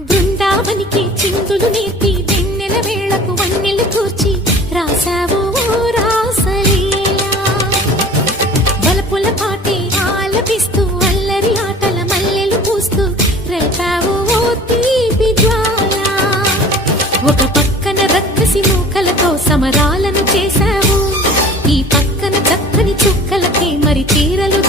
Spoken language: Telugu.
బృందావనికి చిందులు నేర్పి వెన్నెల వేళకు వన్నెలు కూర్చి రాసావు రాసలీలా బలపుల పాటి ఆలపిస్తూ అల్లరి ఆటల మల్లెలు పూస్తూ రేపావు తీపి జ్వాల ఒక పక్కన రక్కసి మూకలతో సమరాలను చేశావు ఈ పక్కన చక్కని చుక్కలకి మరి చీరలు